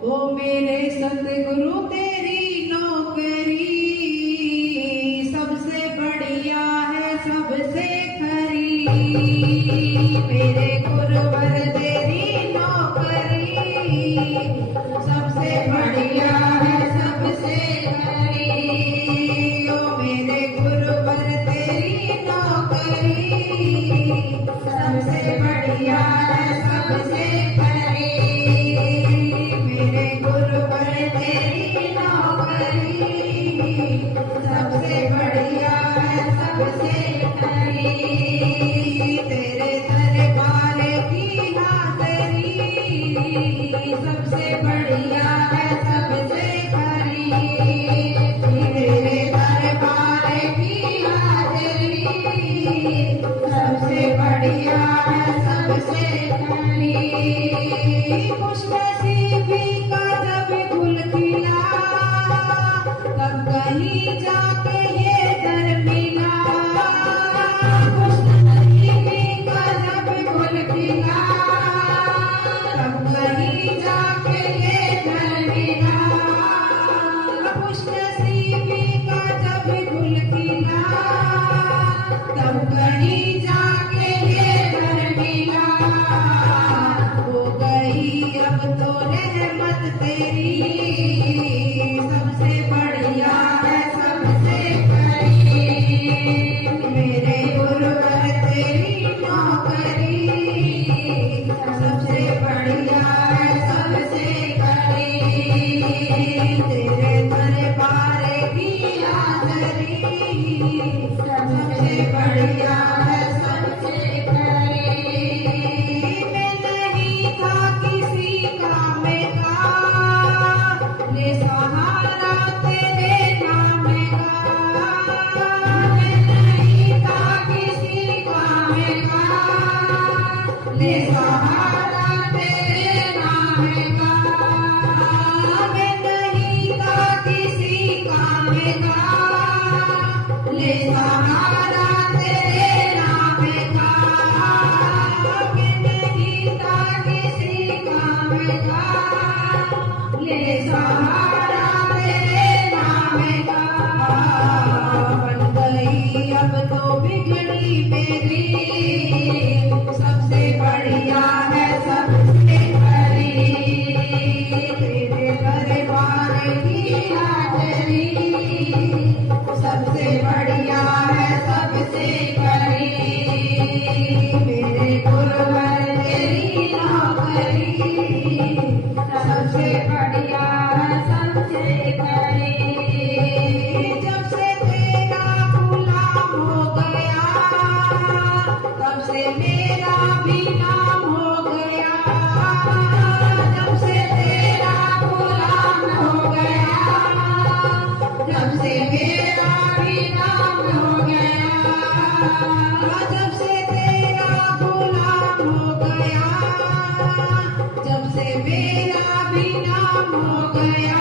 ओ मेरे सतगुरु तेरी नौकरी सबसे बढ़िया है सबसे खरी। मेरे गुरुवर तेरी नौकरी सबसे बढ़िया है सबसे खरी। ओ मेरे गुरुवर तेरी नौकरी सबसे बढ़िया है सबसे खरी। मेरे गुरुवर तेरी नौकरी सबसे बढ़िया है सबसे खरी। तेरे दरबार की हाजरी सबसे बढ़िया है सबसे खरी। तेरे दरबार की हाजरी सबसे बढ़िया है सबसे खरी। खुशनसीबी का जब गुल खिला तब कहीं जाके ये दर मिला। खुशनसीबी का जब गुल खिला तब कहीं जाके ये दर मिला। खुशनसीबी का जब गुल खिला तब कहीं जाके ये दर मिला। हो गई अब तो रहमत तेरी सबसे बढ़िया है सबसे खरी। मेरे गुरुवर तेरी नौकरी सबसे बढ़िया है सबसे खरी। तेरे दरबार की हाजरी सबसे बढ़िया है सबसे खरी। मैं नहीं था किसी काम का ले सहारा तेरे नाम का। मैं नहीं था किसी काम का ले सहारा तेरे नाम का। मैं नहीं था किसी काम का ले सहारा तेरे नाम का। मैं नहीं था किसी काम का ले सहारा तेरे नाम का। बन गई अब तो बिगड़ी मेरी सबसे बढ़िया है सबसे खरी। तेरे दरबार की हाजरी सबसे बढ़िया है सबसे खरी। मेरे गुरुवर तेरी नौकरी सबसे बढ़िया है सबसे खरी। जब से तेरा गुलाम हो गया तब से मेरा भी नाम हो गया। जब से तेरा गुलाम हो गया जब से मेरा भी नाम हो गया। जब से तेरा गुलाम हो गया जब से मेरा भी नाम हो गया।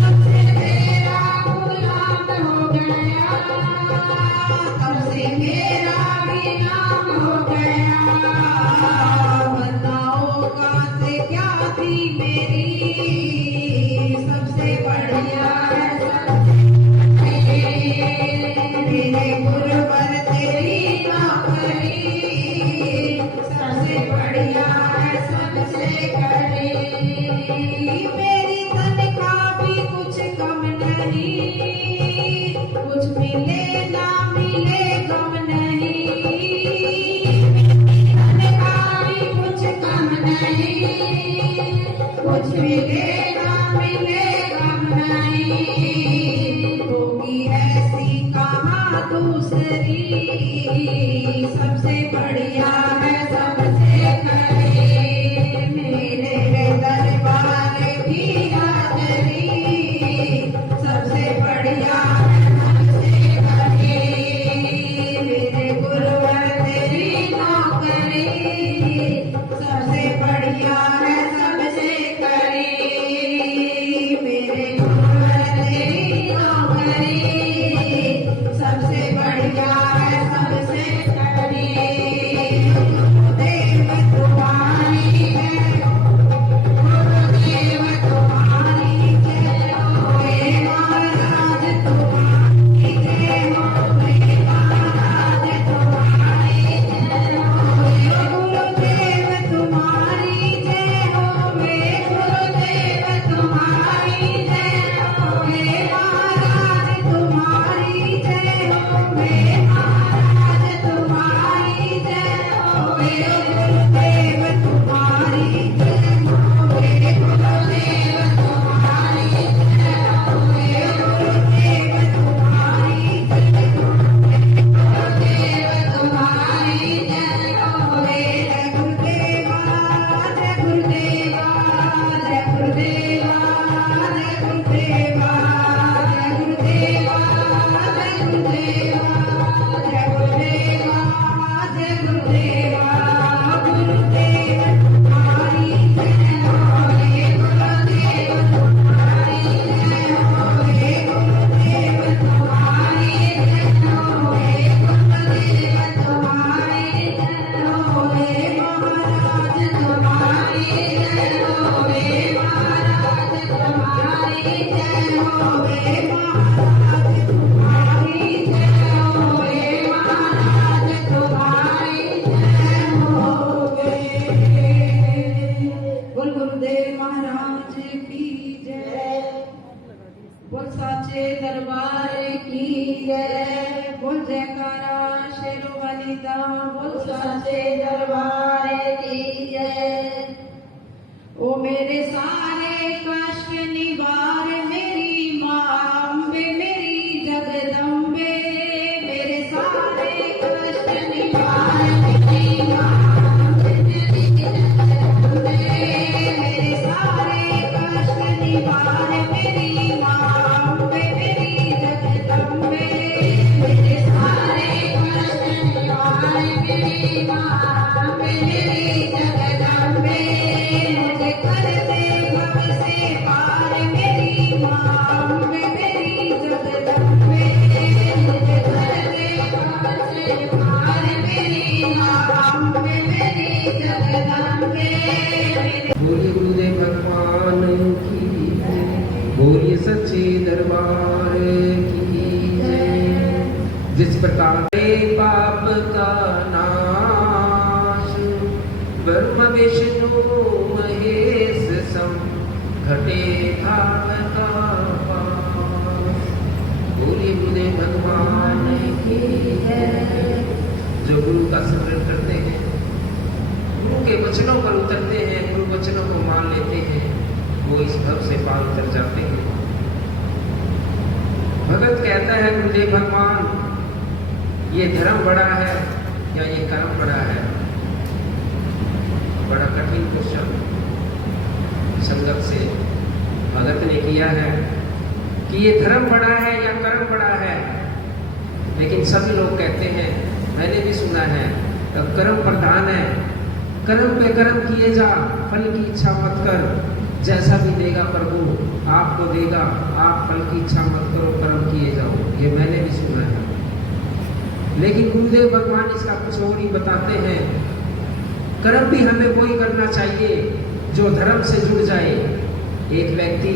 जब से तेरा गुलाम हो गया तब से मेरा भी नाम हो गया। बताओ काते क्या थी मेरी सबसे बढ़िया है सबसे खरी। मेरे गुरुवर तेरी नौकरी सबसे बढ़िया है सबसे खरी। मेरी तनख्वाह भी कुछ कम नहीं कुछ मिले ना मिले गम नहीं। तनख्वाह भी कुछ कम नहीं कुछ मिले ना मिले गम नहीं। होगी ऐसी कहाँ दूसरी सबसे बढ़िया है सबसे खरी। मेरे दरबार की हाजरी सबसे बढ़िया है सबसे खरी। मेरे गुरुवर तेरी नौकरी सबसे बढ़िया है सबसे खरी। मेरे गुरुवर तेरी नौकरी सबसे बढ़िया है सबसे खरी। गुरुदेव महाराज की जय। बोल साचे दरबार की जय। बोल जयकारा शेरों वाली दा। बोल साचे दरबार की जय। ओ मेरे सारे कष्ट निवार मेरी माँ अम्बे मेरी जगदम्बे। मेरे सारे कष्ट निवार मेरी माँ अम्बे मेरी जगदम्बे। मेरे सारे कष्ट निवार मेरी माँ अम्बे मेरी जगदम्बे। मेरे सारे कष्ट निवार मेरी माँ अम्बे मेरी जगदम्बे। मुझे कर दे भव से पार मेरी माँ अम्बे मेरी जगदम्बे। मुझे कर दे भव से पार मेरी माँ अम्बे मेरी जगदम्बे। बोलिए गुरुदेव भगवान की जय। बोलिए सच्चे दरबार की जय। जिस प्रकार पाप का नाश ब्रह्म विष्णु महेश सम घटे धावता पास। बोलिए गुरुदेव भगवान की जय। जो गुरु का स्मरण करते हैं, गुरु के वचनों पर उतरते हैं, गुरु वचनों को मान लेते हैं, वो इस भव से पार उतर जाते हैं। भगत कहता है गुरुदेव भगवान, ये धर्म बड़ा है या ये कर्म बड़ा है? बड़ा कठिन क्वेश्चन संगत से भगत ने किया है कि ये धर्म बड़ा है या कर्म बड़ा है। लेकिन सभी लोग कहते हैं, मैंने भी सुना है, कर्म प्रधान है। कर्म पे कर्म किए जा, फल की इच्छा मत कर। जैसा भी देगा प्रभु आपको देगा, आप फल की इच्छा मत करो, कर्म किए जाओ। ये मैंने भी सुना है। लेकिन गुरुदेव भगवान इसका कुछ और ही बताते हैं। कर्म भी हमें वही करना चाहिए जो धर्म से जुड़ जाए। एक व्यक्ति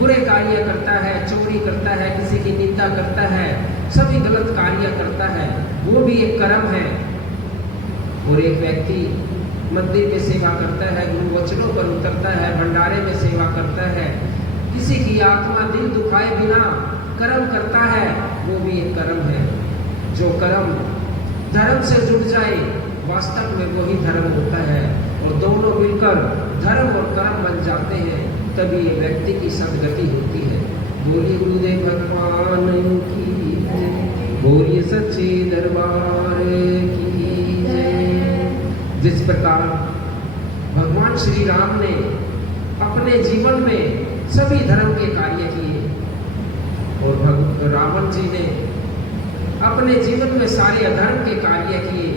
बुरे कार्य करता है, चोरी करता है, किसी की निंदा करता है, सभी गलत कार्य करता है, वो भी एक कर्म है। और एक व्यक्ति मंदिर में सेवा करता है, गुरु वचनों पर उतरता है, भंडारे में सेवा करता है, किसी की आत्मा दिल दुखाए बिना कर्म करता है, वो भी एक कर्म है। जो कर्म धर्म से जुड़ जाए, वास्तव में वही धर्म होता है। और दोनों मिलकर धर्म और कर्म बन जाते हैं, तभी ये व्यक्ति की सदगति होती है। बोलिए गुरुदेव भगवान की जय। बोलिए सच्चे दरबार की जय। जिस प्रकार भगवान श्री राम ने अपने जीवन में सभी धर्म के कार्य किए और रावण जी ने अपने जीवन में सारे अधर्म के कार्य किए।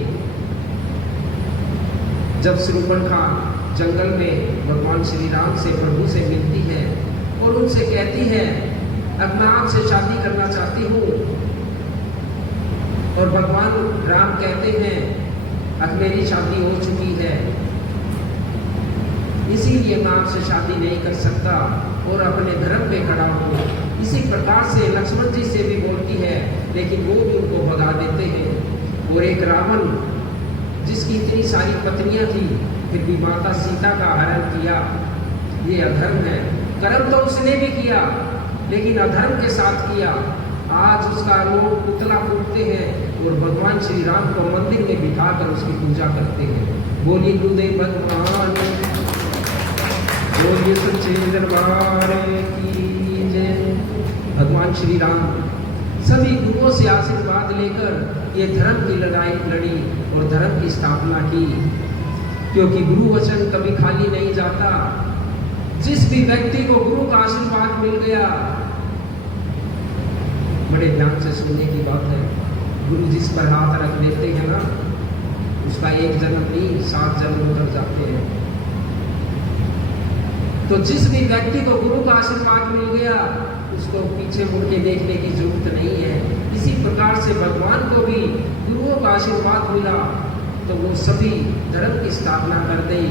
जब शूर्पणखा जंगल में भगवान श्री राम से प्रभु से मिलती है और उनसे कहती है, अब मैं आपसे शादी करना चाहती हूँ। और भगवान राम कहते हैं, अब मेरी शादी हो चुकी है, इसीलिए मैं आपसे शादी नहीं कर सकता और अपने धर्म पे खड़ा हूँ। इसी प्रकार से लक्ष्मण जी से भी बोलती है, लेकिन वो भी उनको भगा देते हैं। और एक रावण जिसकी इतनी सारी पत्नियां थी, फिर भी माता सीता का हरण किया, ये अधर्म है। कर्म तो उसने भी किया, लेकिन अधर्म के साथ किया। आज उसका लोग पुतला फूटते हैं और भगवान श्री राम को मंदिर में बिठाकर उसकी पूजा करते हैं। बोलिए गुरुदेव भगवान, बोलिए सच्चे दरबार की जय। भगवान श्री राम सभी गुरुओं से आशीर्वाद लेकर ये धर्म की लड़ाई लड़ी और धर्म की स्थापना की, क्योंकि गुरु वचन कभी खाली नहीं जाता। जिस भी व्यक्ति को गुरु का आशीर्वाद मिल गया, बड़े ध्यान से सुनने की बात है, गुरु जिस पर हाथ रख देते हैं ना, उसका एक जन्म नहीं 7 जन्म उतर जाते हैं। तो जिस भी व्यक्ति को गुरु का आशीर्वाद मिल गया, उसको पीछे मुड़ के देखने की जरूरत नहीं है। इसी प्रकार से भगवान को भी गुरुओं का आशीर्वाद मिला, तो वो सभी धर्म की स्थापना कर दी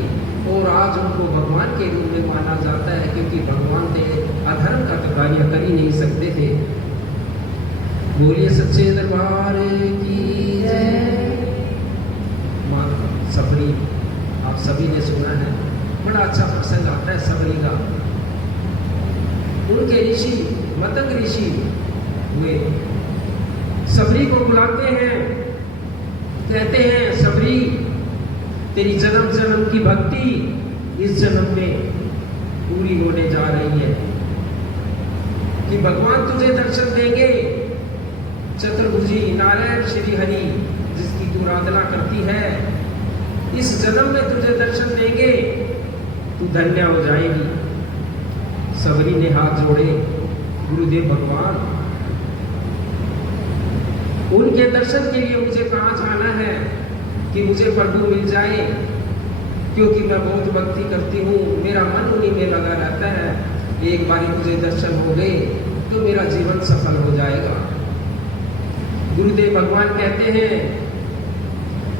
और आज उनको भगवान के रूप में माना जाता है, क्योंकि भगवान ने अधर्म का कार्य कर ही नहीं सकते थे। बोलिए सच्चे दरबार की जय। माँ सफरी आप सभी ने सुना है, बड़ा अच्छा प्रसंग आता है सबरी का। उनके ऋषि मतंग ऋषि हुए, सबरी को बुलाते हैं, कहते हैं सबरी तेरी जन्म जन्म की भक्ति इस जन्म में पूरी होने जा रही है कि भगवान तुझे दर्शन देंगे। चतुर्भुजी नारायण श्री हरि जिसकी तू आराधना करती है, इस जन्म में तुझे दर्शन देंगे, तू धन्य हो जाएगी। सबरी ने हाथ जोड़े, गुरुदेव भगवान उनके दर्शन के लिए मुझे कहाँ जाना है कि मुझे प्रभु मिल जाए, क्योंकि मैं बहुत भक्ति करती हूँ, मेरा मन उन्हीं में लगा रहता है। एक बार मुझे दर्शन हो गए तो मेरा जीवन सफल हो जाएगा। गुरुदेव भगवान कहते हैं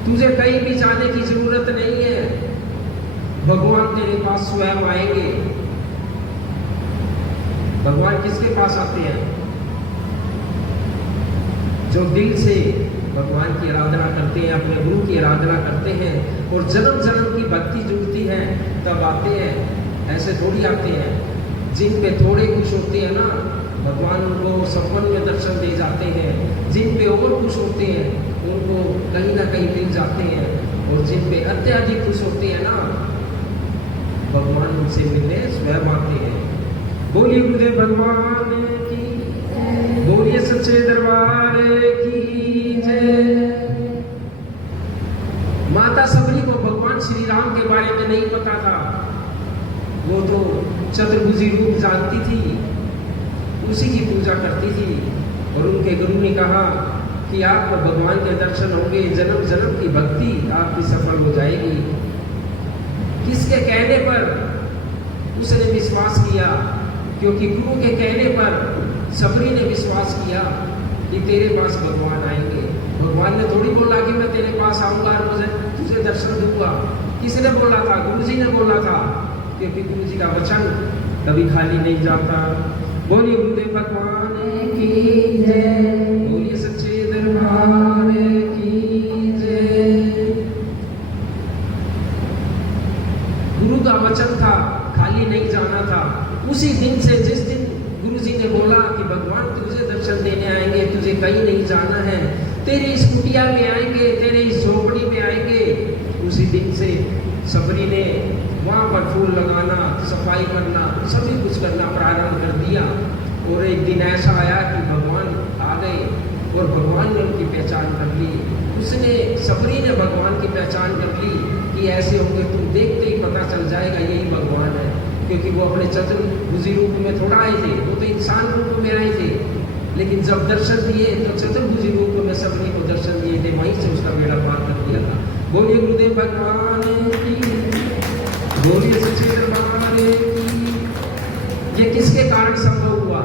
तुझे कहीं भी जाने की जरूरत नहीं है, भगवान तेरे पास स्वयं आएंगे। भगवान किसके पास आते हैं? जो दिल से भगवान की आराधना करते हैं, अपने गुरु की आराधना करते हैं और जन्म जन्म की भक्ति जुड़ती है, तब आते हैं। ऐसे थोड़ी आते हैं। जिन पे थोड़े खुश होते हैं ना, भगवान उनको सपन में दर्शन दे जाते हैं। जिन पे और खुश होते हैं उनको कहीं ना कहीं मिल जाते हैं, और जिन पे अत्यधिक खुश होते हैं ना, भगवान उनसे मिलने स्वयं आते हैं। बोलिए गुरुदेव भगवान की, बोलिए सच्चे दरबार की जय। माता सबरी को भगवान श्री राम के बारे में नहीं पता था, वो तो चतुर्भुजी रूप जानती थी, उसी की पूजा करती थी। और उनके गुरु ने कहा कि आपको भगवान के दर्शन होंगे, जन्म जन्म की भक्ति आपकी सफल हो जाएगी। किसके कहने पर उसने विश्वास किया? क्योंकि गुरु के कहने पर सबरी ने विश्वास किया कि तेरे पास भगवान आएंगे। भगवान ने थोड़ी बोला कि मैं तेरे पास आऊंगा और मुझे तुझे दर्शन दूंगा। किसने बोला था? गुरु जी ने बोला था, क्योंकि गुरु जी का वचन कभी खाली नहीं जाता। बोलिए गुरुदेव भगवान की जय, बोलिए सच्चे दरबार की जय। गुरु का वचन था, खाली नहीं जाना था। उसी दिन से, जिस दिन गुरु जी ने बोला कि भगवान तुझे दर्शन देने आएंगे, तुझे कहीं नहीं जाना है, तेरी इस कुटिया में आएंगे, तेरे इस झोपड़ी में आएंगे, उसी दिन से सबरी ने वहाँ पर फूल लगाना, सफाई करना, सभी कुछ करना प्रारंभ कर दिया। और एक दिन ऐसा आया कि भगवान आ गए और भगवान ने उनकी पहचान कर ली। उसने, सबरी ने भगवान की पहचान कर ली कि ऐसे होंगे, तुम देखते ही पता चल जाएगा यही भगवान है। क्योंकि वो अपने चतुर्भुजी रूप में थोड़ा आए थे, वो तो इंसान रूप में आए थे, लेकिन जब दर्शन दिए तो चतुर्भुजी रूप में सबरी को दर्शन दिए थे, वहीं से उसका बेड़ा पार कर दिया था। बोलिए गुरुदेव भगवान की, बोलिए सच्चे दरबार की। ये किसके कारण संभव हुआ?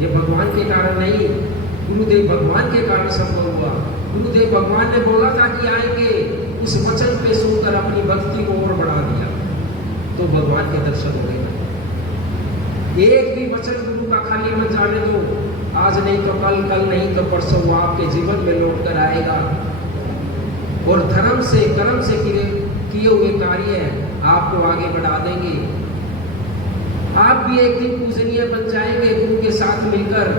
ये भगवान के कारण नहीं, गुरुदेव भगवान के कारण संभव हुआ। गुरुदेव भगवान ने बोला था कि आएंगे, उस वचन पे सुनकर अपनी भक्ति को और बढ़ा दिया, तो भगवान के दर्शन हो गए। एक भी वचन गुरु का खाली मत जाने दो। आज नहीं तो कल, कल नहीं तो परसों वो आपके जीवन में लौट कर आएगा। और धर्म से, कर्म से किए हुए कार्य आपको आगे बढ़ा देंगे। आप भी एक दिन पूजनीय बन जाएंगे गुरु के साथ मिलकर।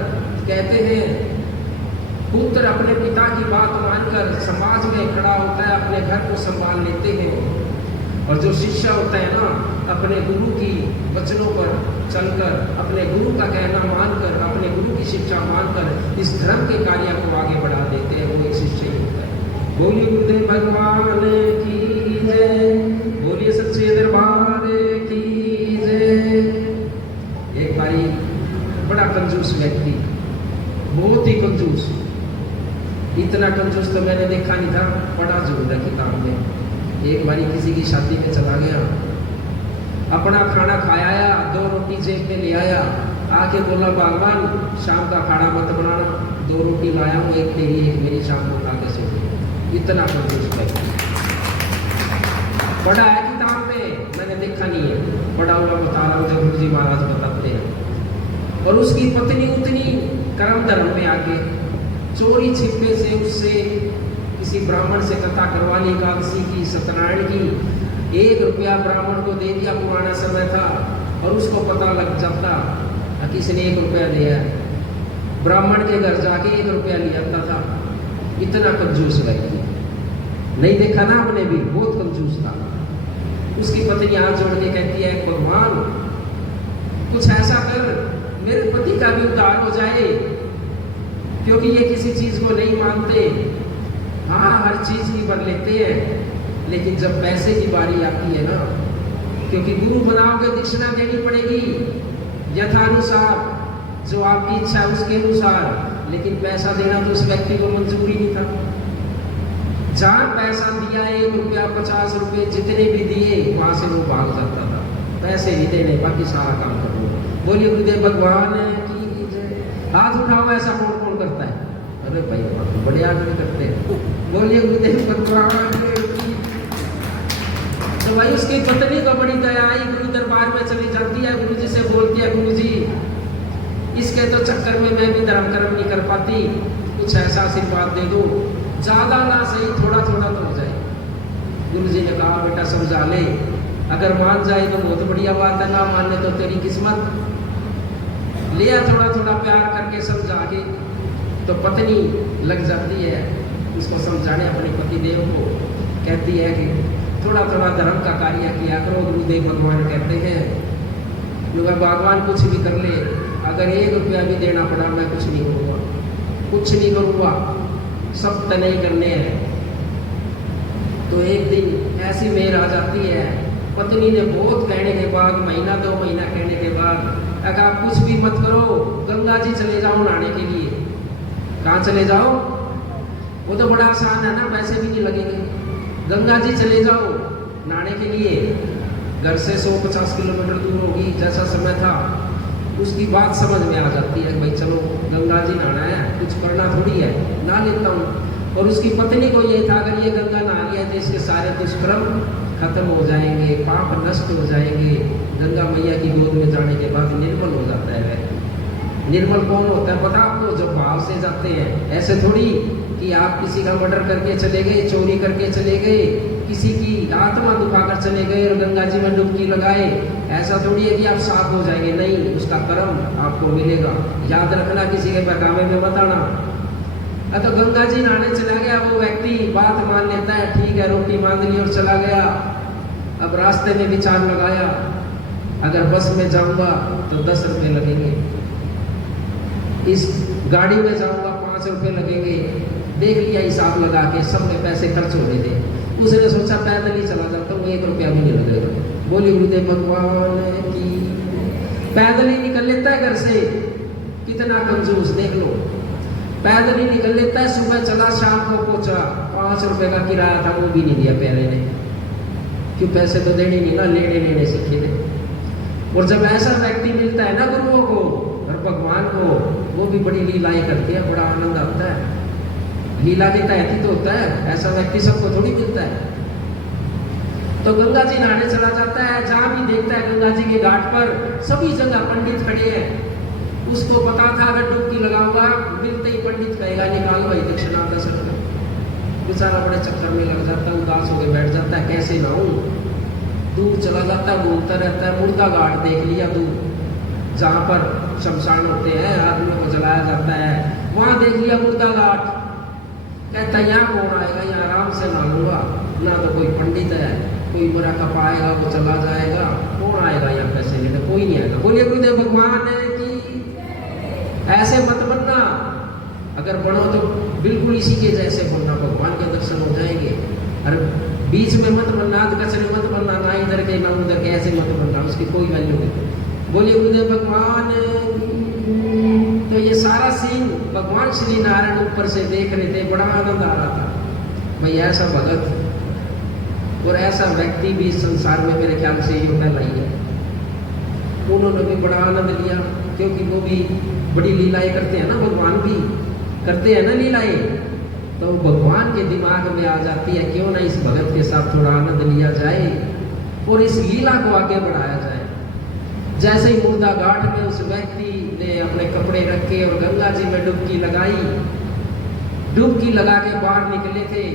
कहते हैं पुत्र अपने पिता की बात मानकर समाज में खड़ा होता है, अपने घर को संभाल लेते हैं। और जो शिष्य होता है ना, अपने गुरु की वचनों पर चलकर, अपने गुरु का कहना मानकर, अपने गुरु की शिक्षा मानकर इस धर्म के कार्य को आगे बढ़ा देते हैं, वो एक शिष्य ही होता है। बोलिए गुरुदेव भगवान की जय, बोलिए सच्चे दरबार की जय। एक बारी बड़ा कंजूस व्यक्ति, बहुत ही कंजूस, इतना कंजूस तो मैंने देखा नहीं था, पढ़ा जरूर है किताब में। एक बारी किसी की शादी में चला गया, अपना खाना खाया, 2 रोटी जेब में ले आया, आके बोला भगवान शाम का खाना मत बनाना, 2 रोटी लाया हूँ, एक तेरी एक मेरी, शाम को खा के सो। इतना कंजूस है। पढ़ा है किताब में, मैंने देखा नहीं है, पढ़ा हुआ बता रहा हूँ, जब गुरु जी महाराज बताते हैं। और उसकी पत्नी उतनी कर्म धर्म में आके चोरी छिपे से उससे किसी ब्राह्मण से कथा करवानी, एकादशी की, सत्यनारायण की, 1 रुपया ब्राह्मण को दे दिया, पुराना समय था, और उसको पता लग जाता किसने 1 रुपया दिया है, ब्राह्मण के घर जाके 1 रुपया लिया था। इतना कंजूस व्यक्ति नहीं देखा ना हमने भी, बहुत कंजूस था। उसकी पत्नी हाथ जोड़ के कहती है, भगवान कुछ ऐसा कर मेरे पति का भी उद्धार हो जाए, क्योंकि ये किसी चीज को नहीं मानते। हाँ, हर चीज की बर लेते हैं, लेकिन जब पैसे की बारी आती है ना, क्योंकि गुरु बनाओगे दक्षिणा देनी पड़ेगी यथानुसार, जो आपकी इच्छा है उसके अनुसार, लेकिन पैसा देना तो उस व्यक्ति को मंजूर ही नहीं था। जहां पैसा दिया 1 रुपया 50 रुपये जितने भी दिए, वहां से वो भाग जाता था। पैसे ही देने, बाकी सारा काम करो। बोलिए गुरुदेव भगवान की जय। हाथ उठाओ, ऐसा कौन कौन करता है? अरे भाई बड़े आदमी करते हैं। बोलिए गुरुदेव भगवान की। तो भाई उसकी पत्नी को बड़ी दया आई, गुरु दरबार में चली जाती है, गुरु जी से बोलती है, गुरु जी इसके तो चक्कर में मैं भी धर्म कर्म नहीं कर पाती, कुछ ऐसा आशीर्वाद दे दो, ज्यादा ना सही, थोड़ा थोड़ा तो हो जाए। गुरु जी ने कहा, बेटा समझा ले, अगर मान जाए तो बहुत बढ़िया बात है, ना मानने तो तेरी किस्मत। लिया थोड़ा थोड़ा प्यार करके समझा के, तो पत्नी लग जाती है उसको समझाने, अपने पति देव को कहती है कि थोड़ा थोड़ा धर्म का कार्य किया करो। गुरुदेव भगवान कहते हैं, भगवान कुछ भी कर ले, अगर 1 रुपया भी देना पड़ा मैं कुछ नहीं करूँगा, कुछ नहीं करूँगा, सब तय करने हैं। तो एक दिन ऐसी मेहर आ जाती है, पत्नी ने बहुत कहने के बाद, महीना 2 महीना कहने के बाद, अगर आप कुछ भी मत करो, गंगा जी चले जाओ नहाने के लिए। कहाँ चले जाओ? वो तो बड़ा आसान है ना, पैसे भी नहीं लगेंगे। गंगा जी चले जाओ नहाने के लिए। घर से 150 किलोमीटर दूर होगी, जैसा समय था। उसकी बात समझ में आ जाती है, भाई चलो गंगा जी नहाना है, कुछ करना थोड़ी है, नहा लेता हूँ। और उसकी पत्नी को ये था, अगर ये गंगा नहा लिया तो इसके सारे दुष्कर्म खत्म हो जाएंगे, पाप नष्ट हो जाएंगे। गंगा मैया की गोद में जाने के बाद निर्मल हो जाता है व्यक्ति। निर्मल कौन होता है पता आपको? जो भाव से जाते हैं। ऐसे थोड़ी कि आप किसी का मर्डर करके चले गए, चोरी करके चले गए, किसी की आत्मा दुखाकर चले गए और गंगा जी में डुबकी लगाए, ऐसा थोड़ी है कि आप साफ हो जाएंगे। नहीं, उसका कर्म आपको मिलेगा। याद रखना, किसी के बहकावे में मत आना। तो गंगा जी नहाने चला गया वो व्यक्ति, बात मान लेता है, ठीक है, रोटी मांग ली और चला गया। अब रास्ते में विचार लगाया, अगर बस में जाऊंगा तो 10 रुपये लगेंगे, इस गाड़ी में जाऊंगा 5 रुपये लगेंगे। देख लिया हिसाब लगा के, सब में पैसे खर्च हो गए थे। उसने सोचा पैदल ही चला जाता हूँ, 1 रुपया भी नहीं लगेगा। बोली गुरुदेव भगवान की। पैदल ही निकल लेता है घर से, कितना कंजूस देख लो। पैदल ही निकल लेता है, सुबह चला, शाम को पहुंचा। 5 रुपए का किराया था, वो भी नहीं दिया प्यारे ने। क्यों? पैसे तो देने नहीं ना, लेने लेने सीखे थे। और जब ऐसा व्यक्ति मिलता है ना गुरुओं को और भगवान को, वो भी बड़ी लीलाएं करती है, बड़ा आनंद आता है। लीला के तहत ही तो होता है, ऐसा व्यक्ति सबको थोड़ी मिलता है। तो गंगा जी नहाने चला जाता है, जहां भी देखता है गंगा जी के घाट पर सभी जगह पंडित खड़े हैं। उसको पता था अगर डुबकी लगाऊंगा, मिलते ही पंडित कहेगा निकाल भाई दक्षिणा 10 रुपये। बेचारा बड़े चक्कर में लग जाता है, उदास होकर बैठ जाता है, कैसे नहाऊं। दूर चला जाता है, घूमता रहता है। मुर्दा घाट देख लिया दूर, जहाँ पर शमशान होते हैं, आदमियों को जलाया जाता है, वहां देख लिया मुर्दा घाट। कहता यहाँ कौन आएगा, यहाँ आराम से नहा लूंगा, ना तो कोई पंडित है, कोई मेरा कप आएगा वो चला जाएगा, कौन आएगा यहाँ पैसे लेने, कोई नहीं आएगा। बोलिए गुरुदेव भगवान की। ऐसे मत बनना, अगर बनो तो बिल्कुल इसी के जैसे बनना, भगवान के दर्शन हो जाएंगे। अरे बीच में मत बनना, कचरे मत बनना, ना इधर के ना उधर के, ऐसे मत बनना, उसकी कोई वैल्यू नहीं। बोलिए गुरुदेव भगवान। तो ये सारा सीन भगवान श्री नारायण ऊपर से देख रहे थे, बड़ा आनंद आ रहा था। भाई ऐसा भगत और ऐसा व्यक्ति भी संसार में मेरे ख्याल से ये पहला ही है। उन्होंने भी बड़ा आनंद लिया, क्योंकि वो भी बड़ी लीलाएं करते हैं ना, भगवान भी करते हैं ना लीलाएं। तो भगवान के दिमाग में आ जाती है, क्यों ना इस भगत के साथ थोड़ा आनंद लिया जाए और इस लीला को आगे बढ़ाया जाए। जैसे ही मुर्दा घाट में उस व्यक्ति ने अपने कपड़े रखे और गंगा जी में डुबकी लगाई, डुबकी लगा के बाहर निकले थे,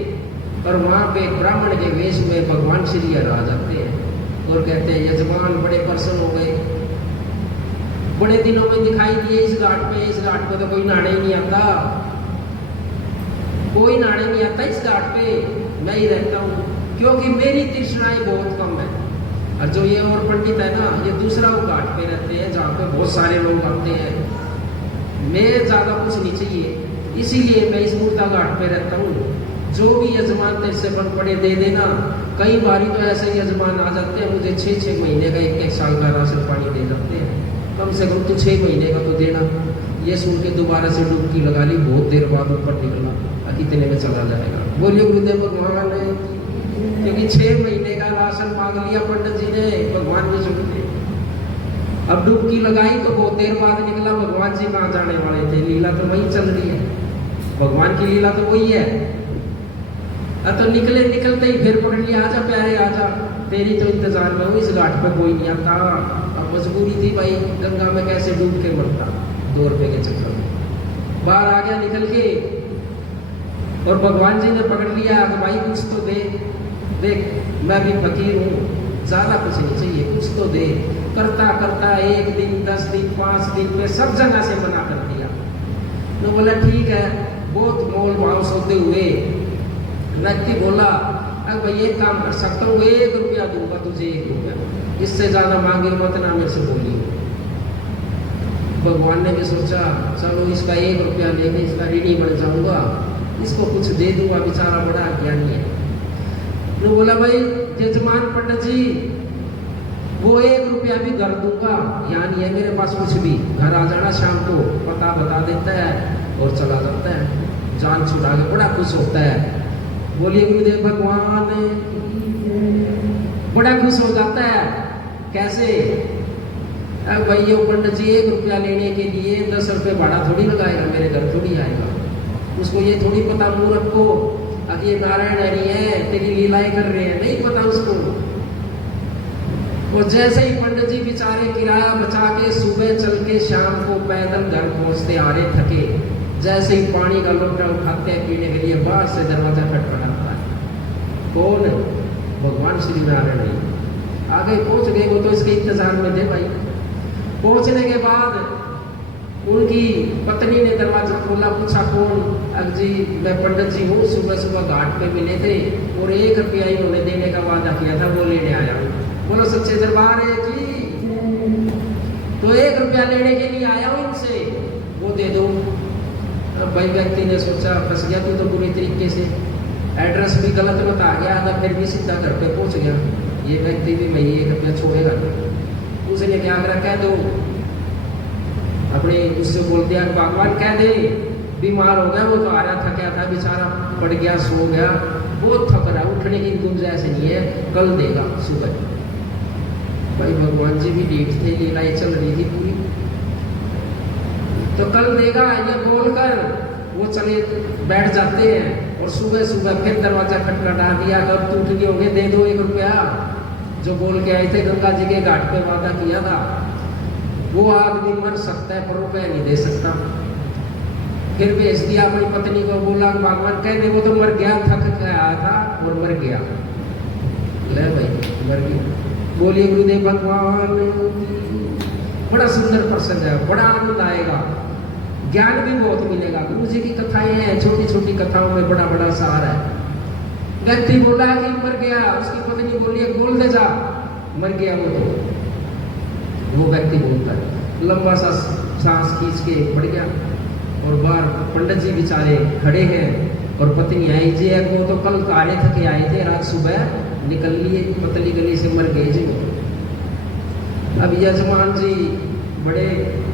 और वहाँ पे ब्राह्मण के वेश में भगवान श्री हर आ जाते हैं और कहते हैं यजमान बड़े प्रसन्न हो गए, बड़े दिनों में दिखाई दिए इस घाट पे तो कोई नहाने ही नहीं आता, कोई नहाने नहीं आता इस घाट पे, मैं ही रहता हूँ क्योंकि मेरी तृष्णाएं बहुत कम है। और जो ये और पंडित है ना, ये दूसरा वो घाट पे रहते हैं जहाँ पे बहुत सारे लोग आते हैं, मैं ज़्यादा कुछ नहीं चाहिए, इसीलिए मैं इस मुर्दा घाट पे रहता हूँ। जो भी यजमान तेरे से बन पड़े दे देना। कई बारी तो ऐसे यजमान आ जाते हैं मुझे 6-6 महीने का 1-1 साल का राशन पानी दे जाते हैं, कम से कम तो 6 महीने का तो देना। ये सुन के दोबारा से डुबकी लगा ली, बहुत देर बाद ऊपर निकला, कितने में चला जाएगा। बोलिए गुरुदेव भगवान ने, क्योंकि 6 महीने का राशन मांग लिया पंडित जी ने, भगवान ने सुन के अब डुबकी लगाई तो बहुत देर बाद निकला। भगवान जी कहाँ जाने वाले थे, लीला तो वही चल रही है, भगवान की लीला तो वही है। तो निकलते ही फिर पकड़ लिया, आजा प्यारे आजा, तेरी तो इंतजार में हूँ, इस घाट पे कोई नहीं आता। अब मजबूरी थी भाई, गंगा में कैसे डूब के मरता, 2 रुपए के चक्कर में। बाहर आ गया निकल के, और भगवान जी ने पकड़ लिया कि भाई कुछ तो दे, देख मैं भी फकीर हूँ, ज्यादा कुछ नहीं चाहिए, कुछ तो दे। करता करता 1 दिन 10 दिन 5 दिन में सब जगह से मना कर दिया। तो बोला ठीक है, बहुत मोल भाव सोते हुए व्यक्ति बोला, अब भाई एक काम कर सकता हूँ, 1 रुपया दूंगा तुझे, 1 रुपया, इससे ज्यादा मांगे मत ना मेरे से बोलिए। भगवान ने भी सोचा चलो इसका 1 रुपया लेके इसका ऋणी बन जाऊंगा, इसको कुछ दे दूंगा, बेचारा बड़ा ज्ञानी है। तो बोला भाई यजमान पंडित जी, वो 1 रुपया भी घर दूंगा, यहाँ नहीं है मेरे पास कुछ भी, घर आ जाना शाम को, पता बता देता है और चला जाता है, जान छुड़ा के बड़ा खुश होता है। बोलिए गुरुदेव भगवान, बड़ा खुश हो जाता है। कैसे? अब भाई ये पंडित जी 1 रुपया लेने के लिए 10 रुपये भाड़ा थोड़ी लगाएगा, मेरे घर थोड़ी आएगा। उसको ये थोड़ी पता मूर्ख को कि ये नारायण हरि है, तेरी लीलाएं कर रहे हैं, नहीं पता उसको। और जैसे ही पंडित जी बेचारे किराया बचा के सुबह चल के शाम को पैदल घर पहुंचते आ रहे थके, जैसे ही पानी का लोटा उठाते हैं पीने के लिए, बाहर से दरवाजा खटखटाता है। कौन? भगवान श्री नारायण। आगे पहुंच गए वो तो इसके इंतजार में थे भाई। पहुंचने के बाद उनकी पत्नी ने दरवाजा खोला, पूछा कौन? जी मैं पंडित जी हूँ, सुबह सुबह घाट पे मिले थे और 1 रुपया इन्होंने देने का वादा किया था, वो लेने आया हूँ। बोलो सच्चे दरबार है जी, तो 1 रुपया लेने के लिए आया हूँ इनसे, वो दे दो। अब भाई व्यक्ति ने सोचा फंस गया तू तो बुरी तरीके से, एड्रेस भी गलत बता गया था, फिर भी सीधा घर पे पहुंच गया। ये व्यक्ति भी भाई 1 रुपया छोड़ेगा नहीं। उसने क्या करा, कह दो अपने, उससे बोल दिया भगवान कह दे बीमार हो गया, वो तो आ रहा था, क्या था बेचारा, पड़ गया सो गया, बहुत थक रहा, उठने की गुंजाइश नहीं है, कल देगा सुबह। भाई भगवान जी भी डीठ थे, लीलाएं चल रही थी पूरी, तो कल देगा ये बोलकर वो चले बैठ जाते हैं। और सुबह सुबह फिर दरवाजा खटखटा दिया, कब टूट गए होंगे, दे दो 1 रुपया, जो बोल के आए थे गंगा जी के घाट पे वादा किया था। वो आदमी मर सकता है पर रुपया नहीं दे सकता। फिर भेज दिया अपनी पत्नी को, बोला भगवान कह दे, वो तो मर गया, थक के आया था और मर गया। ले भाई मर गया। बोलिए गुरुदेव भगवान। बड़ा सुंदर प्रसंग है, बड़ा आनंद आएगा, ज्ञान भी बहुत मिलेगा। गुरु जी की कथाएं हैं, छोटी छोटी कथाओं में बड़ा बड़ा सार है। व्यक्ति बोला कि मर गया, उसकी पत्नी बोली बोल दे जा, मर गया वो तो। वो व्यक्ति बोलता है, लंबा सा सांस खींच के पड़ गया। और बाहर पंडित जी बेचारे खड़े हैं और पत्नी आई जी है, वो तो कल कार्य थके आए थे, रात सुबह निकल लिए, पतली गली से मर गए जी। अब यजमान जी बड़े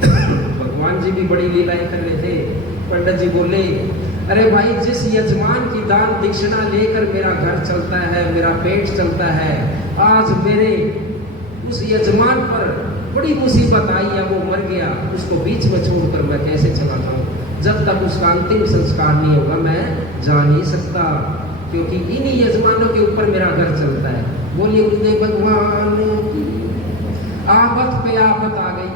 भगवान जी भी बड़ी लीलाएं कर रहे थे। पंडित जी बोले, अरे भाई जिस यजमान की दान दक्षिणा लेकर मेरा घर चलता है, मेरा पेट चलता है, आज मेरे उस यजमान पर बड़ी मुसीबत आई है, वो मर गया, उसको बीच में छोड़कर मैं कैसे चला जाऊं? जब तक उसका अंतिम संस्कार नहीं होगा मैं जा नहीं सकता, क्योंकि इन्हीं यजमानों के ऊपर मेरा घर चलता है। बोलिए गुरुदेव भगवान। आफत पे आफत आ गई।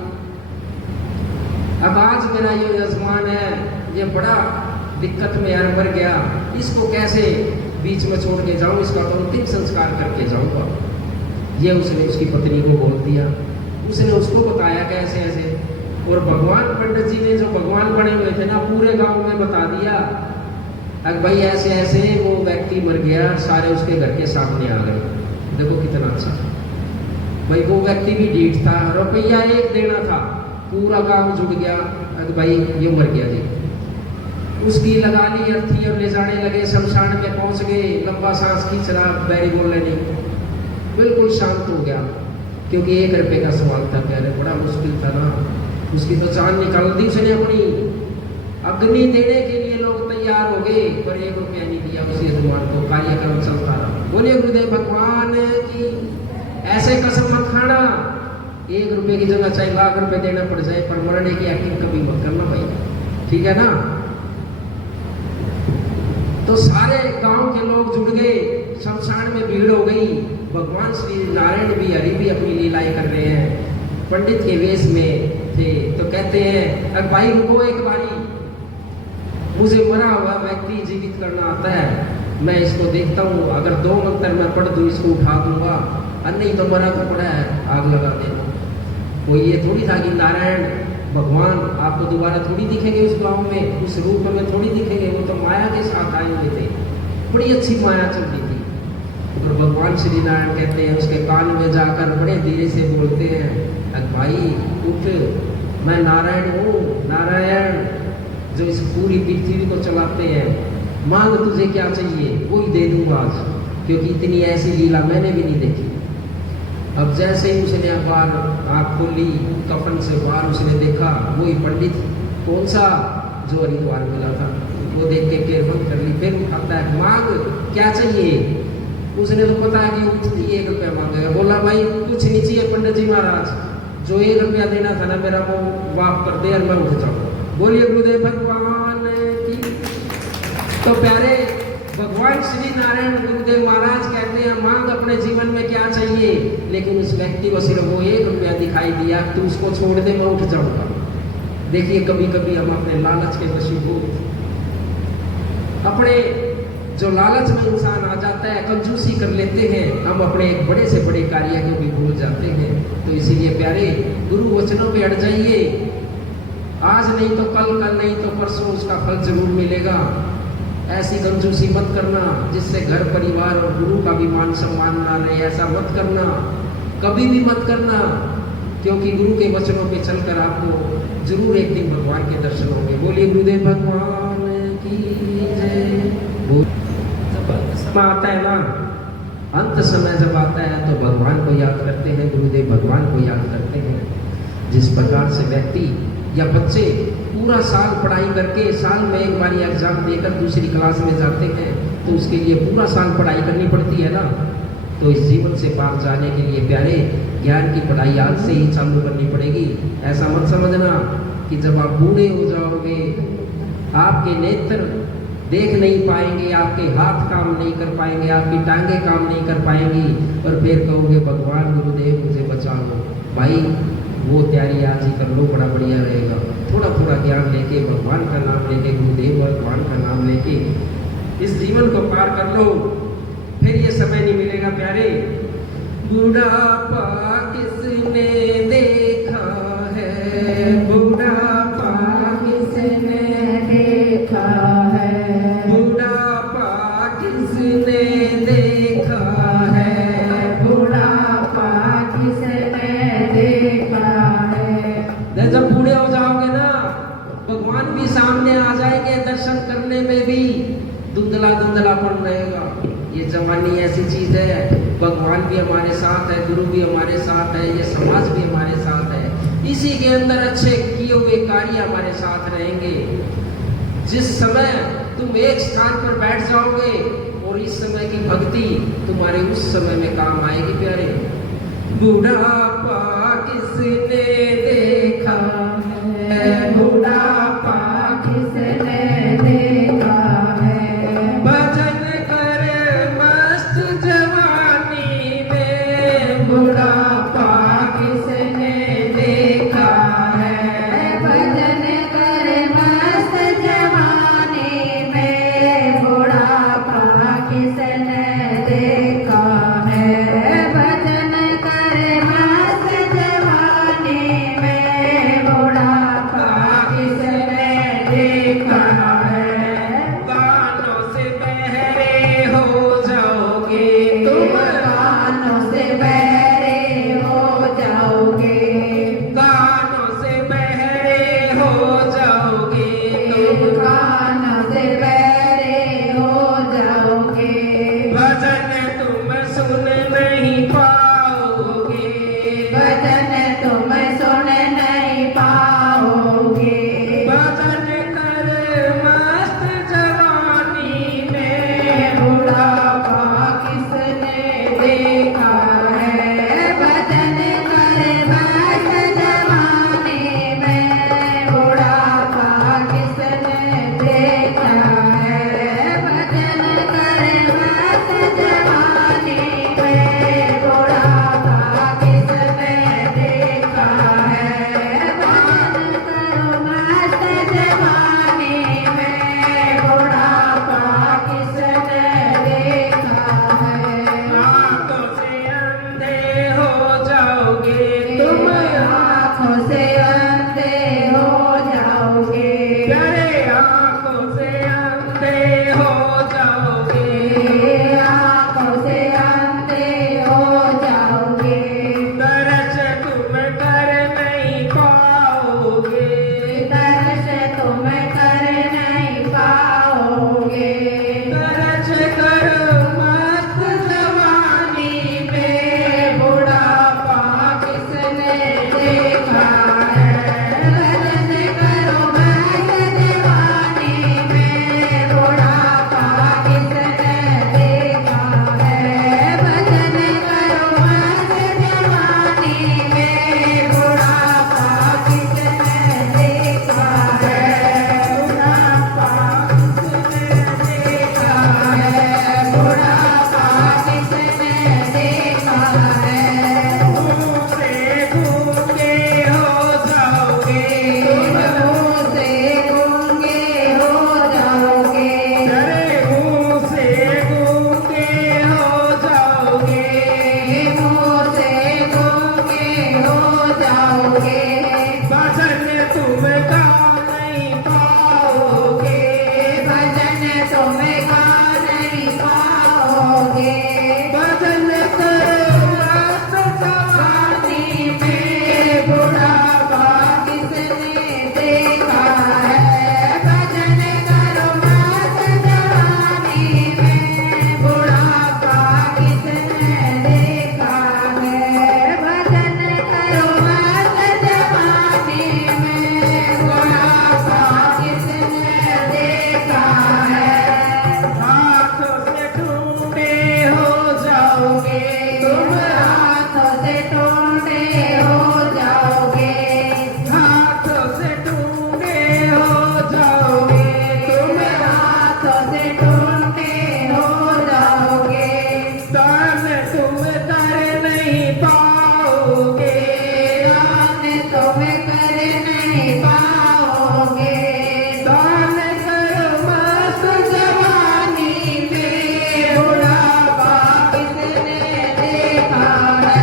अब आज मेरा ये यजमान है, ये बड़ा दिक्कत में यार मर गया, इसको कैसे बीच में छोड़ के जाऊं, इसका तो अंतिम संस्कार करके जाऊंगा। ये उसने उसकी पत्नी को बोल दिया। उसने उसको बताया कैसे ऐसे, और भगवान पंडित जी ने जो भगवान बने हुए थे ना, पूरे गांव में बता दिया अगर भाई ऐसे ऐसे वो व्यक्ति मर गया, सारे उसके घर के सामने आ गए। देखो कितना अच्छा भाई, वो व्यक्ति भी ढीठ था, रुपया 1 देना था, पूरा गांव जुट गया, अगर भाई ये मर गया जी। उसकी लगा ली अर्थी और ले जाने लगे, शमशान में पहुंच गए, लंबा सांस खींच रहा, बैरी बोलने नहीं, बिल्कुल शांत हो गया, क्योंकि 1 रुपये का सवाल था। कह रहे बड़ा मुश्किल था ना, उसकी तो जान निकाल दी उसने अपनी। अग्नि देने के लिए लोग तैयार हो गए, पर 1 रुपया नहीं दिया उसी यजमान को, कार्यक्रम चलता रहा। बोलिए गुरुदेव भगवान की। ऐसे कसम मत खाना, 1 रुपये की जगह चाहे लाख रुपए देना पड़ जाए, पर मरने की एक्टिंग कभी मत करना भाई, ठीक है ना। तो सारे गांव के लोग जुट गए, शमशान में भीड़ हो गई। भगवान श्री नारायण भी, हरि भी अपनी लीलाएं कर रहे हैं, पंडित के वेश में थे। तो कहते हैं अरे भाई रुको एक बारी, मुझे मरा हुआ व्यक्ति जीवित करना आता है, मैं इसको देखता हूँ, अगर 2 मंत्र मैं पढ़ दूँ इसको उठा दूंगा, और नहीं तो मरा तो पड़ा है, आग लगा देना। वो ये थोड़ी था कि नारायण भगवान आपको दोबारा थोड़ी दिखेंगे उस गांव में, उस रूप में थोड़ी दिखेंगे, वो तो माया के साथ आए हुए थे, बड़ी अच्छी माया चल रही थी। और भगवान श्री नारायण कहते हैं, उसके कान में जाकर बड़े धीरे से बोलते हैं अरे भाई उठ, मैं नारायण हूँ, नारायण जो इस पूरी पृथ्वी को चलाते हैं, मांग तुझे क्या चाहिए वही दे दूंगा आज, क्योंकि इतनी ऐसी लीला मैंने भी नहीं देखी। अब जैसे ही उसने बाहर आँख खोली, कफन से बाहर उसने देखा वही पंडित, कौन सा जो हरिद्वार मिला था, वो देख के फिर बंद कर ली। फिर उठाता है, मांग क्या चाहिए। उसने तो पता है कि उठती 1 रुपया मांगेगा। बोला भाई कुछ नहीं चाहिए पंडित जी महाराज, जो 1 रुपया देना था ना मेरा वो वाप कर दे और मैं उठ जाऊँ। बोलिए गुरुदेव भगवान की। तो प्यारे भगवान श्री नारायण गुरुदेव महाराज कहते हैं मांग अपने जीवन में क्या चाहिए, लेकिन उस व्यक्ति को सिर्फ वो 1 रुपया दिखाई दिया, तू उसको छोड़ दे मैं उठ जाऊंगा। देखिए कभी कभी हम अपने लालच के वशीभूत, अपने जो लालच में इंसान आ जाता है, कंजूसी कर लेते हैं, हम अपने एक बड़े से बड़े कार्य को भी भूल जाते हैं। तो इसीलिए प्यारे गुरु वचनों पे अड़ जाइए, आज नहीं तो कल, कल नहीं तो परसों उसका फल जरूर मिलेगा। ऐसी कंजूसी मत करना जिससे घर परिवार और गुरु का भी मान सम्मान ना रहे, ऐसा मत करना, कभी भी मत करना, क्योंकि गुरु के वचनों पे चलकर आपको जरूर एक दिन भगवान के दर्शन होंगे। बोलिए गुरुदेव भगवान की जय। जब आता है ना, अंत समय जब आता है तो भगवान को याद करते हैं, गुरुदेव भगवान को याद करते हैं। जिस प्रकार से व्यक्ति या बच्चे पूरा साल पढ़ाई करके साल में एक बार एग्जाम देकर दूसरी क्लास में जाते हैं, तो उसके लिए पूरा साल पढ़ाई करनी पड़ती है ना। तो इस जीवन से पार जाने के लिए प्यारे ज्ञान की पढ़ाई आज से ही चालू करनी पड़ेगी। ऐसा मत समझना कि जब आप बूढ़े हो जाओगे, आपके नेत्र देख नहीं पाएंगे, आपके हाथ काम नहीं कर पाएंगे, आपकी टांगे काम नहीं कर पाएंगी, और फिर कहोगे भगवान गुरुदेव मुझे बचा लो। भाई वो तैयारी आज ही कर लो, बड़ा बढ़िया रहेगा। थोड़ा थोड़ा ज्ञान लेके, भगवान का नाम लेके, गुरुदेव भगवान का नाम लेके इस जीवन को पार कर लो, फिर ये समय नहीं मिलेगा प्यारे। बुढ़ापा किसने देखा है, बुढ़ापा किसने देखा है, बुढ़ापा किसने देखा है, बुढ़ापा किसने देखा है। जब बूढ़े हो जाओगे ना, भगवान भी सामने आ जाएंगे, दर्शन करने में भी धुंधला धुंधलापन रहेगा। ये जवानी ऐसी चीज है, भगवान भी हमारे साथ है, गुरु भी हमारे साथ है, ये समाज भी हमारे साथ है, इसी के अंदर अच्छे किए हुए कार्य हमारे साथ रहेंगे। जिस समय तुम एक स्थान पर बैठ जाओगे और इस समय की भक्ति तुम्हारे उस समय में काम आएगी प्यारे। बुढ़ापा किसने देखा है, बुढ़ापा किसने देखा है, भजन करे मस्त जवानी में, बुढ़ापा किसने देखा है, भजन करे मस्त जवानी में, बुढ़ापा किसने जाओगे, भजन तुम गा नहीं पाओगे, भजन तुम गा नहीं पाओगे। भजन करो मस्त जवानी में, बुढ़ापा किसने देखा है, भजन करो मस्त जवानी में, बुढ़ापा किसने देखा है, भजन करो मस्त जवानी में, बुढ़ापा किसने देखा है। हाथों से टूटे हो जाओगे, तुम हाथों से टूटे हो जाओगे, हाथों से टूटे हो जाओगे, तुम हाथों से टूटे हो जाओगे, दान तुम कर नहीं पाओगे, दान तुम कर नहीं पाओगे, दान करो मस्त जवानी में, बुढ़ापा किसने देखा है,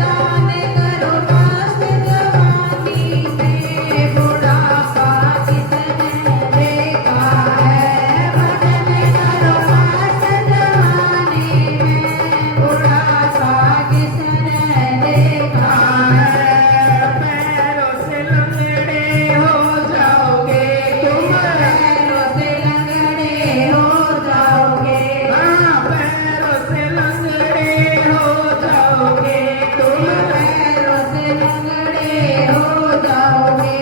दान करो मस्त जवानी में, बुढ़ापा किसने देखा है, भजन करो मस्त जवानी में, बुढ़ापा किसने देखा है। पैरों से लंगड़े हो जाओगे, तुम पैरों से लंगड़े हो जाओगे, हाँ पैरों से लंगड़े हो जाओगे, तुम पैरों से लंगड़े हो जाओगे,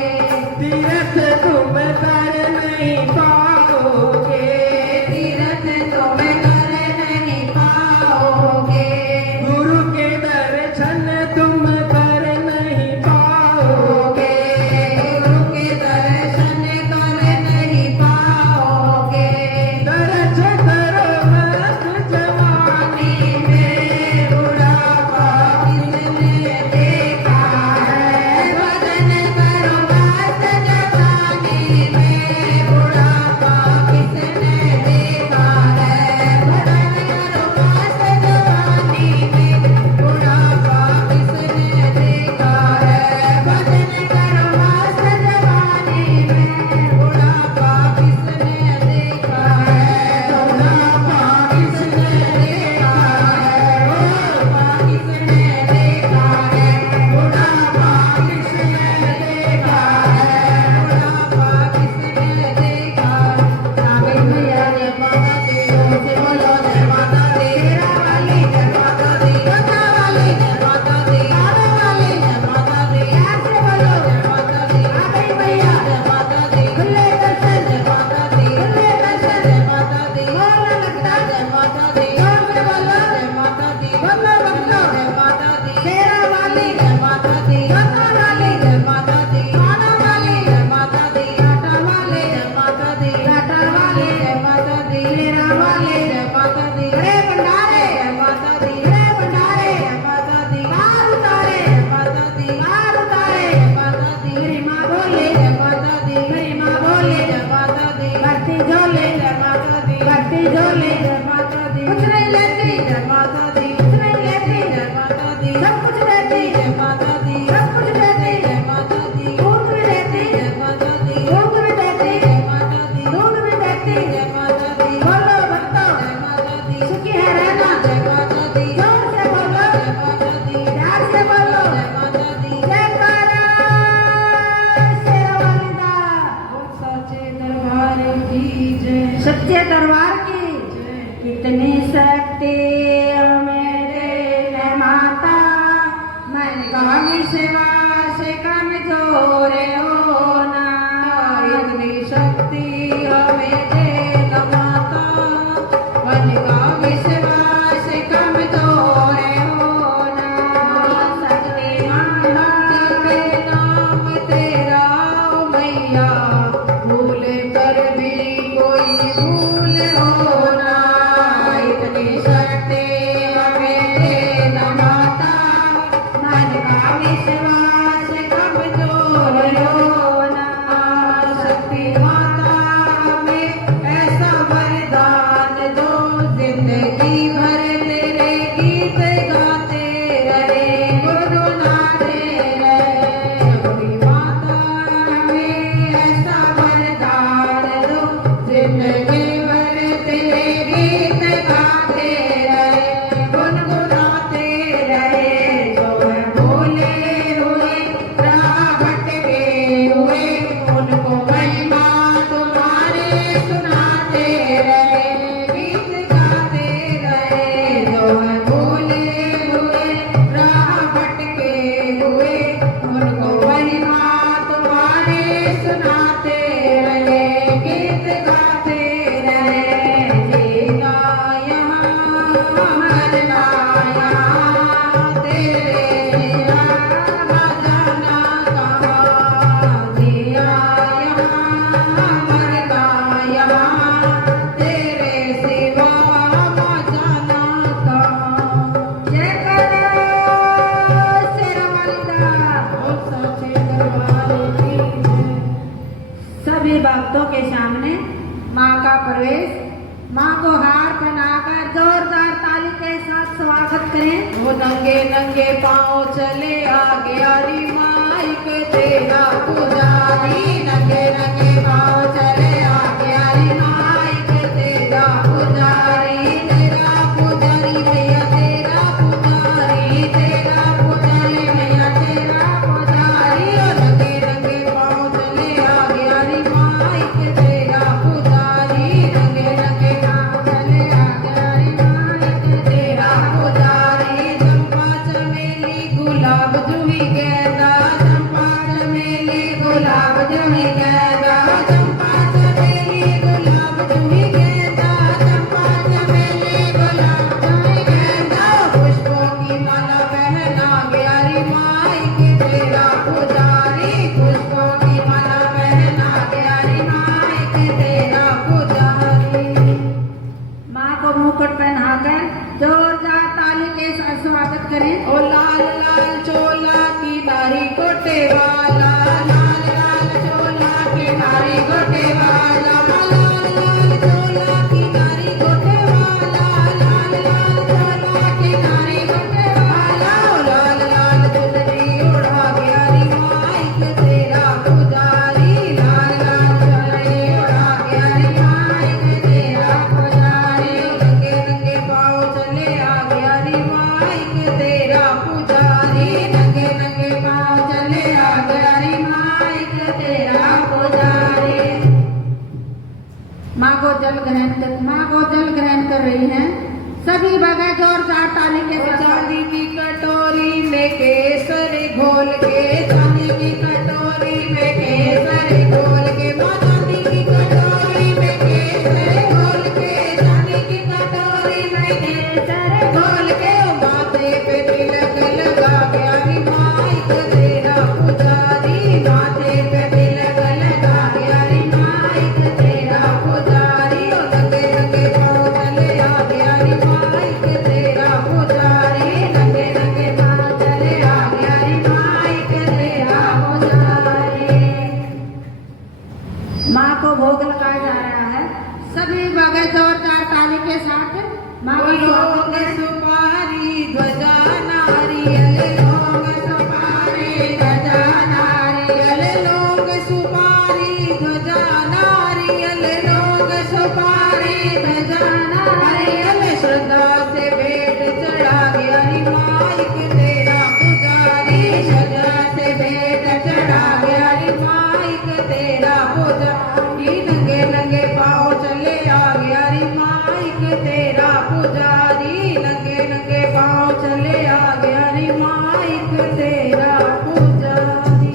तीर्थ तुम कर नहीं पाओगे, तीरथ तुम कर नहीं पाओगे, गुरु के दर्शन तुम कर नहीं पाओगे, गुरु के दर्शन कर नहीं पाओगे, दर्शन करो मस्त जवानी में बुढ़ापा किसने देखा है, भजन करो मस्त जवानी में, बुढ़ापा किसने देखा है, भजन करो मस्त जवानी में, बुढ़ापा किसने देखा है, भजन करो मस्त जवानी में, बुढ़ापा किसने देखा है, बुढ़ापा किसने देखा है, बुढ़ापा किसने देखा है, बुढ़ापा किसने देखा है, बुढ़ापा किसने देखा। नागेश भैया जय माता दी, ओम से बोलो जय माता दी, तेरा वाली जय माता दी, गंगा वाली जय माता दी, आने वाली जय माता दी, ऐसे बोलो जय माता दी। नागेश भैया जय माता दी, खुले दर्शन जय माता दी, खुले दर्शन जय माता दी, बोलने लगता जय माता दी, जोर से बोलो जय माता दी, बोलो बोलो जय माता दी, तेरा वाली जय माता दी, गंगा वाली जय माता दी, आने वाली जय माता दी, आटा वाली जय माता दी, आटा वाली जय माता दी, तेरा वाली जय माता दी, बड़े भंडारे जय माता दी, बड़े भंडारे जय माता दी, बाहर उतारे जय माता दी, बाहर उतारे जय माता दी, मेरी माँ बोले जय माता दी, मेरी माँ बोले जय माता दी, भक्ति झोले जय माता दी, भक्ति झोले जय माता दी, कुछ नहीं लेती जय माता दी, कुछ नहीं लेती जय माता दी, सब कुछ देती जय माता दी, सब कुछ देती जय माता दी, दूध भी देती जय माता दी, दूध भी देती जय माता दी, दूध भी देती जय माता दी, बोलो भक्तों जय माता दी, सुखी है रहना जय माता दी, जोर से बोलो जय माता दी, प्यार से बोलो जय माता दी, जयकारा शेरवाली दा, बोल सच्चे दरबार की जय, सच्चे दरबार की जय। कितनी शक्ति मेरे है माता, मन का विश्वास कमजोर हो ना, इतनी शक्ति हमें दे न माता, मन का विश्वास कमजोर हो ना, शक्तिमान के नाम तेरा ओ मैया, भूल कर भी कोई भूल हो ना, इतनी शक्ति हमें दे न माता, मन का विश्वास कमजोर हो ना, शक्ति माता उनको महिमा तुम्हारे सुनाते रहे, गीत गाते रहे। जीना यहाँ मरना यहाँ, तेरे सिवा जाना कहाँ। जिया यहाँ मरना यहाँ, तेरे सिवा जाना कहाँ। जय करो शेरवाली का और सच्चे दरबार की जय। सभी भक्तों के सामने माँ का प्रवेश, माँ को हार पहनाकर जोरदार ताली के साथ स्वागत करें। वो नंगे नंगे पाँव चले आगे यारी माई के तेरा पुजारी, नंगे नंगे पाँव चले आगे यारी माई के तेरा पुजारी। तेरा पुजारी मैया तेरा पुजारी, तेरा पुजारी मैया तेरा पुजारी। ओ नंगे नंगे पाँव चले आगे यारी माई के तेरा पुजारी, नंगे नंगे पाँव चले आगे यारी माई के तेरा पुजारी। चंपा चमेली गुलाब जूही गेंदा, चंपा चमेली गुलाब जूही गेंदा, चंपा चमेली गुलाब जूही गेंदा, चंपा चमेली गुलाब जूही गेंदा। पुष्पों की माला पहना ग्यारी माई के तेरा पुजारी, पुष्पों की माला पहना ग्यारी माई के तेरा पुजारी। माँ को मुकुट पहनाकर जोरदार ताली के साथ स्वागत करें। ओ लाल लाल चोला की नारी गोटे वाला, लाल लाल चोला की नारी गोटे वाला, लाल लाल चोला की नारी गोटे वाला, लाल लाल चोला की नारी गोटे वाला। ओ लाल लाल चुनरी उड़ा ग्यारी माई के तेरा पुजारी, लाल लाल चुनरी उड़ा ग्यारी माई के तेरा पुजारी। नंगे नंगे पाँव चले आ ग्यारी माई के तेरा पुजारी, नंगे नंगे पाँव चले आ ग्यारी माई के तेरा पुजारी। माँ को जल ग्रहण कर रही हैं। सभी बगैर जोरदार ताली के साथ। चांदी की कटोरी में केसर घोल के, चांदी की कटोरी में केसर घोल के, माँ चांदी की कटोरी में केसर घोल के, चांदी की कटोरी में केसर घोल के। ओ माथे पे तिलक लगा ग्यारी माई के तेरा पुजारी, माथे पे तिलक लगा ग्यारी माई के तेरा पुजारी। ओ नंगे नंगे पाँव चले आ ग्यारी माई के तेरा पुजारी, नंगे नंगे पाँव चले आ ग्यारी माई के तेरा पुजारी। माँ को भोग लगाया जा रहा है। सभी बगैर जोरदार ताली के साथ माँ को लोग सुपारी ध्वजा नारियल, लोग सुपारी ध्वजा नारियल, लोग सुपारी ध्वजा नारियल, लोग सुपारी ध्वजा नारियल। श्रद्धा से भेंट चढ़ा ग्यारी माई के तेरा पुजारी, श्रद्धा से भेंट चढ़ा ग्यारी माई के तेरा पुजारी। नंगे नंगे पाँव चले आ ग्यारी माई के तेरा पुजारी, नंगे नंगे पाँव चले आ ग्यारी माई के तेरा पुजारी।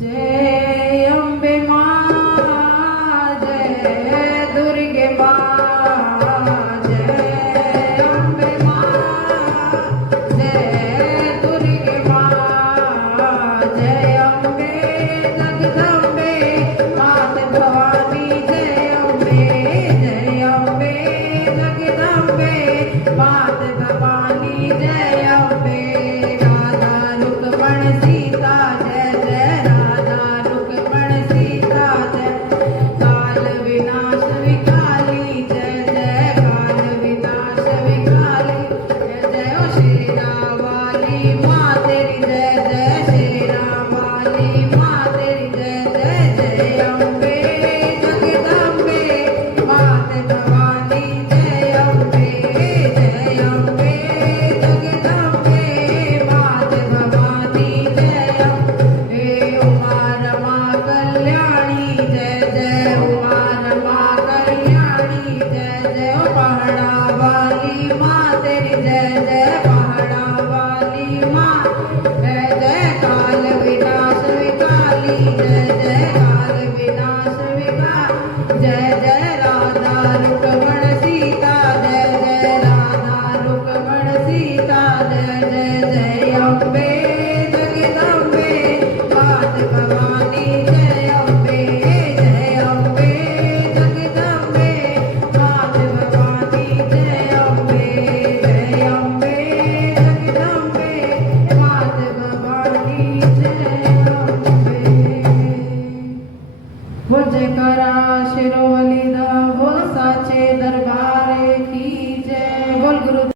जय अम्बे माँ, जय दुर्गे माँ, जय अम्बे माँ, जय दुर्गे माँ, जय अम्बे जगदम्बे मात भवानी, जय अम्बे जगदम्बे मात भवानी, जय अम्बे। राधा रुक्मण सीता जय जय, राधा रुक्मण सीता जय। काल विनाश विकाली जय जय, काल विनाश विकाली जय जय। ओ शेरा वाली माँ तेरी जय जय, शेरा वाली माँ तेरी जय जय। जय अम्बे जगदम्बे मात भवानी, जय अम्बे जगदम्बे मात भवानी, जय जयकारा शेरों वाली दा हो साचे दरबार